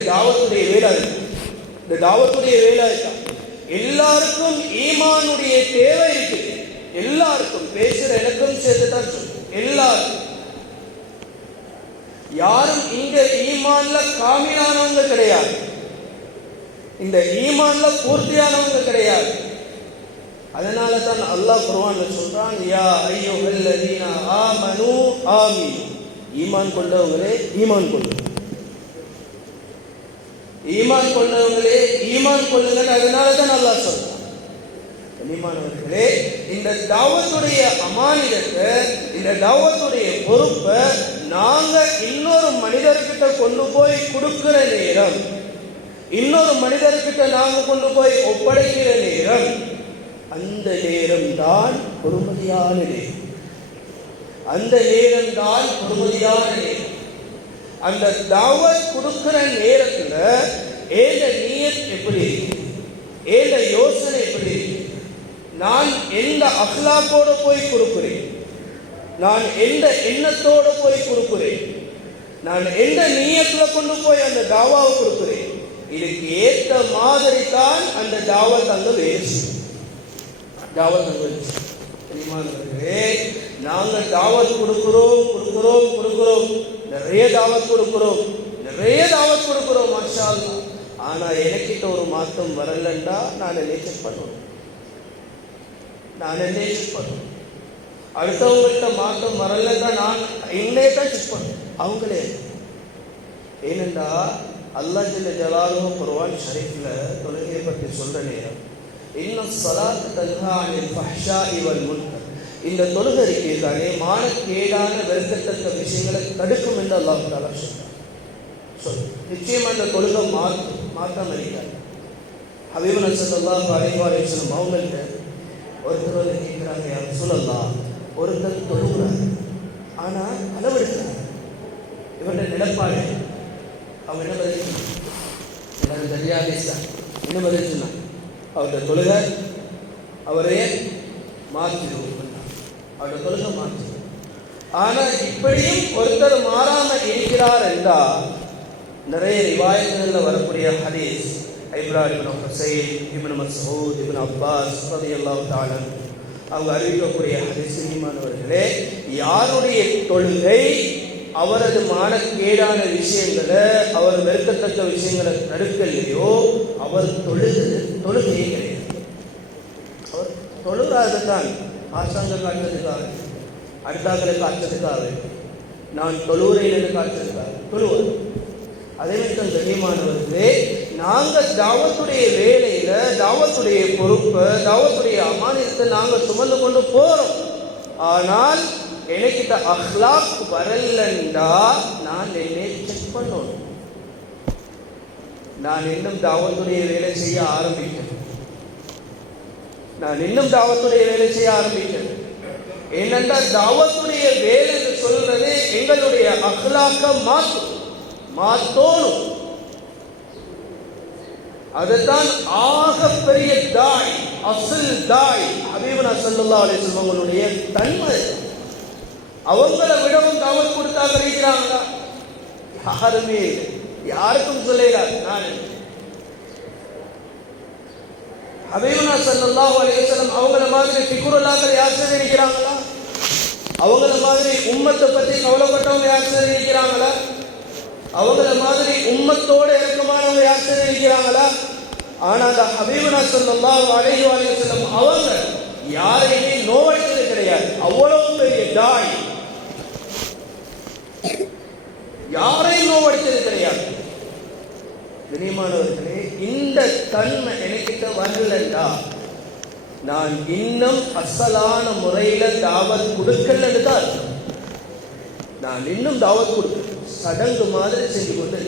தாவத்துடைய வேலை. இந்த தாவத்துடைய வேலை எல்லாருக்கும் ஈமானுடைய தேவை இருக்கு. எல்லாருக்கும் பேசுற எனக்கும் சேர்த்துதான் சொல்லும். எல்லாரும் யாரும் இங்க ஈமான்ல காமிலானவங்க கிடையாது, இந்த ஈமான்ல பூர்த்தியானவங்க கிடையாது. அதனால தான் அல்லாஹ் குர்ஆன்ல சொல்றான், யா அய்யுஹல்லதீன ஆமனூ ஆமீனு, ஈமான் கொண்டவங்களே ஈமான் கொள்ளுங்க, ஈமான் கொண்டவங்களே ஈமான் கொள்ளுங்கள். அதனால தான் அல்லாஹ் சொல்றான். கண்ணியமானவர்களே, இந்த தாவத்துடைய அமானிதத்தை, இந்த தாவத்துடைய பொறுப்பை நாங்க இன்னொரு மனிதர்கிட்ட கொண்டு போய் கொடுக்கிற நேரம், இன்னொரு மனிதர்கிட்ட நாங்க கொண்டு போய் ஒப்படைக்கிற நேரம், அந்த நேரம் தான் பொறுமதியான நேரம். அந்த நேரம் தான் பொறுமதியான நேரம். அந்த தாவத் கொடுக்கிற நேரத்துல ஏத நியத் எப்படி இருக்கு, ஏத யோசனை எப்படி இருக்கு, நான் எந்த அஹ்லாக்கோட போய் கொடுக்கிறேன், நான் எந்த எண்ணத்தோட போய் கொடுக்கிறேன், நான் எந்த நியத்துல கொண்டு போய் அந்த தாவாவை கொடுக்கிறேன், இதுக்கு ஏற்ற மாதிரி தான் அந்த தாவத் அங்க வேறு. தாவத் அங்க தெரியுமானவர்களே, நாங்கள் தாவத் கொடுக்கிறோம் கொடுக்கிறோம் கொடுக்கிறோம், நிறைய தாவத் கொடுக்கிறோம், நிறைய தாவத் கொடுக்கிறோம், மாஷா அல்லாஹ். ஆனா எனக்கிட்ட ஒரு மாற்றம் வரலண்டா நான் என்ன செக் பண்ணுவேன், நான் என்ன செக் பண்ணுவேன். அடுத்தவங்கள்ட்ட மாற்றம் வரலன்னா நான் என்னே தான் செக் பண்ணுவேன், அவங்களே. ஏனென்றா அல்லாஹ் ஜல்ல ஜலாலுஹு குர்ஆன் ஷரீஃப்ல தொழுகையை பற்றி சொல்ற நேரம், இன்ன ஸலாத் தன்ஹா அனில் ஃபஹ்ஷாஇ வல் முன்கர், இந்த தொழுகை தானே மானக்கேடான வெறுக்கத்தக்க விஷயங்களை தடுக்கும் என்று அல்லாஹ் தஆலா சொல்றார். நிச்சயமா இந்த தொழுகை மாற்றம் அளிக்காது. ஹபீபுனா ஸல்லல்லாஹு அலைஹி வஸல்லம் அவங்கள்ட்ட ஒருத்தர் வந்து கேட்கிறாங்க, யா ரசூலல்லாஹ், ஒருத்தர் தொழுகிறார் ஆனா அளவெடுக்கிறார், இவருடைய நிலப்பாடு. அவங்க என்ன பதில், எல்லாரும் சரியா பேசுறாங்க, என்ன பதில் சொன்னாங்க, அவருடைய தொழுகை அவரே மாற்றிடுவோம், அவருடைய தொழுகை மாற்றிடுவோம். ஆனா இப்படியும் ஒருத்தர் மாறாம இருக்கிறார் என்றால், நிறைய ரிவாயத்துகளில் வரக்கூடிய ஹதீஸ், இப்ராஹிம் இப்னு ஹுசைன், இப்னு மஸ்ஊத், இப்னு அப்பாஸ் ரலியல்லாஹு தஆலா அவங்க அறிவிக்கக்கூடிய ஹதீஸ், ஈமானவர்களே, யாருடைய தொழுகை அவரது மானக்கேடான விஷயங்களை, அவர் வெறுக்கத்தக்க விஷயங்களை தடுக்கலையோ, அவர் தொழுகையே கிடையாது. அவர் தொழுகாதான் ஆசாங்க காட்டுறதுக்காக, அடுத்தாக்களை காட்டுறதுக்காக, நான் தொழுகிறேன் என்று காட்டுறதுக்காக தொழுவார். அதே மாதிரி கண்ணியமானவர்களே, நாங்கள் தாவத்துடைய வேலையில, தாவத்துடைய பொறுப்பை, தாவத்துடைய அமானியத்தை நாங்கள் சுமந்து கொண்டு போறோம். ஆனால் எனக்கிட்ட அஹ்லாக் வரலண்டா நான் என்னை செக் பண்ணணும். நான் இன்னும் தாவத்துடைய வேலை செய்ய ஆரம்பிக்கிறேன், நான் இன்னும் தாவத்துடைய வேலை செய்ய ஆரம்பிக்கிறேன். ஏனென்றால் தாவத்துடைய வேலை என்று சொல்றது எங்களுடைய அஹ்லாக்க மாத்தோணும். அதுதான் ஆகப்பெரிய தாய், அசல் தாய் ஹபீபுனா ஸல்லல்லாஹு அலைஹி வஸல்லம் அவங்களுடைய தன்மை. அவங்கள விடவும் தாவத் கொடுத்தாக இருக்கிறாங்களா? யாருமே யாருக்கும் சொல்லலாது. நான் ஹபீபுனா ஸல்லல்லாஹு அலைஹி வஸல்லம் அவங்கள மாதிரி ஃபிக்ருல்லாஹ்கள் யார் சரி இருக்கிறாங்களா? அவங்கள மாதிரி உம்மத்தை பற்றி கவலைப்பட்டவங்க யார் சரி இருக்கிறாங்களா? அவங்கள மாதிரி உம்மத்தோடு இறக்கமானவங்க யார் சரி இருக்கிறாங்களா? ஆனா அந்த ஹபீபுனா ஸல்லல்லாஹு அலைஹி வஸல்லம் அவங்க யாரையுமே நோய்ச்சது கிடையாது. அவ்வளவு பெரிய தாய், யாரையும் நோவடிச்சது கிடையாது. கண்ணியமானவர்களே, இந்த தன்மை எனக்கிட்ட வரலண்டா நான் இன்னும் அசலான முறையில தாவத் கொடுக்கலன்னு தான், நான் இன்னும் தாவத் கொடுக்க சடங்கு மாதிரி செஞ்சு கொண்டு